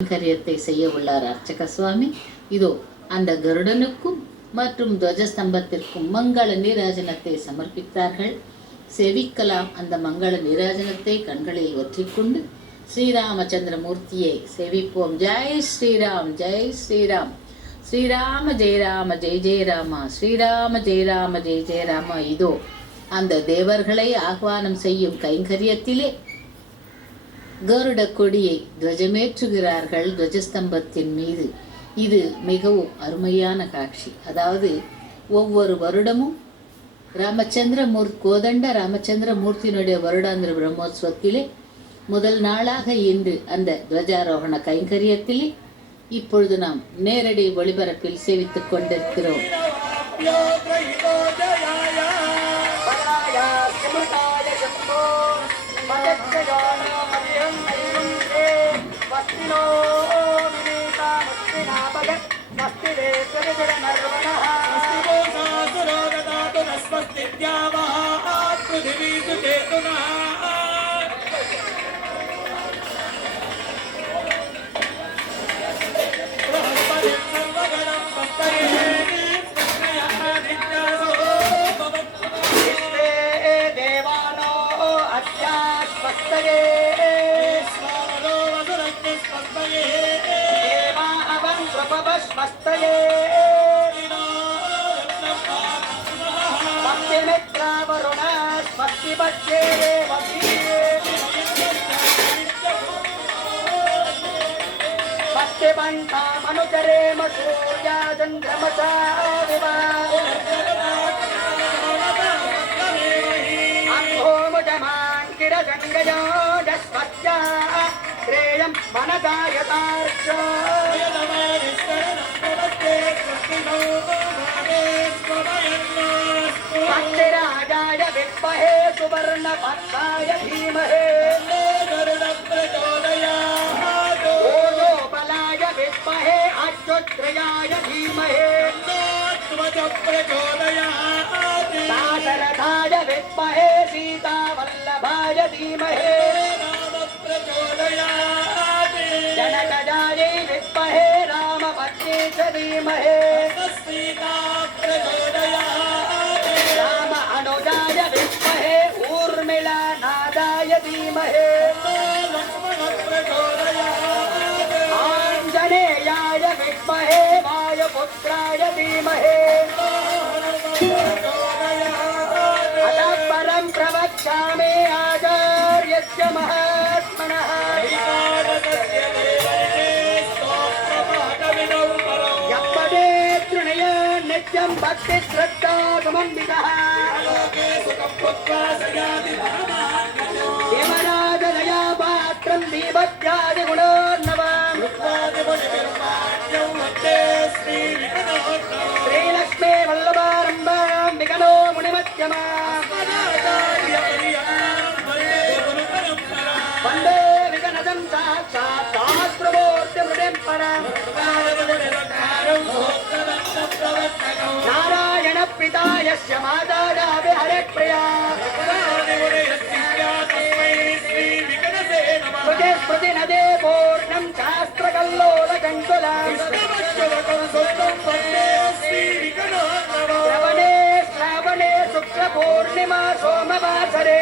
கைங்கரியத்தை செய்ய உள்ளார் அர்ச்சக சுவாமி. இதோ அந்த கருடனுக்கும் மற்றும் துவஜஸ்தம்பத்திற்கும் மங்கள நீராஜனத்தை சமர்ப்பித்தார்கள். செவிக்கலாம் அந்த மங்கள நீராஜனத்தை கண்களில் ஒற்றிக்கொண்டு ஸ்ரீராமச்சந்திரமூர்த்தியை செவிப்போம். ஜெய் ஸ்ரீராம், ஜெய் ஸ்ரீராம், ஸ்ரீராம ஜெய ராம ஜெய ஜெய ராமா, ஸ்ரீராம ஜெய ராம ஜெய ஜெய ராமா. இதோ அந்த தேவர்களை ஆஹ்வானம் செய்யும் கைங்கரியத்திலே கருட கொடியை துவஜமேற்றுகிறார்கள் துவஜஸ்தம்பத்தின் மீது. இது மிகவும் அருமையான காட்சி. அதாவது ஒவ்வொரு வருடமும் கோதண்ட ராமச்சந்திரமூர்த்தியினுடைய வருடாந்திர பிரம்மோத்சவத்திலே முதல் நாளாக இன்று அந்த துவஜாரோகண கைங்கரியத்திலே இப்பொழுது நாம் நேரடி ஒளிபரப்பில் சேவித்துக் கொண்டிருக்கிறோம். మనుచరేమ సూర్యాచంద్రమసా శ్రేయం భక్తిరాజాయ విద్మహే సువర్ణ పద్మాయ ధీమహే ఓజోబలాయ విద్మహే అచ్యుత్రయాయ ధీమహే దాశరథాయ విద్మహే సీతావల్లభాయ ధీమహే जनकजायै विद्महे रामपत्नी च धीमहे राम अनुजाय विद्महे ऊर्मिलानादाय धीमहे आञ्जनेयाय विद्महे वायुपुत्राय धीमहे अतः परं प्रवक्ष्यामि आचार्यस्य महात्मनः नित्यं भक्ति श्रद्धा समन्वितः देवराजदया पात्रं दीपत्यादि गुणोर्नवम् श्रीलक्ष्मी वल्लभारम्भां विगणो मुनिमध्यमाम् वन्दे विगणजं साक्षात् शास्त्रमूर्तिमृतिं परम् नारायण पिता यस्य माता जावे हरे प्रिया स्मृति स्मृति नदे पूर्णं शास्त्रकल्लोल कण्ठुलम् श्रवणे श्रावणे शुक्लपूर्णिमा सोमवासरे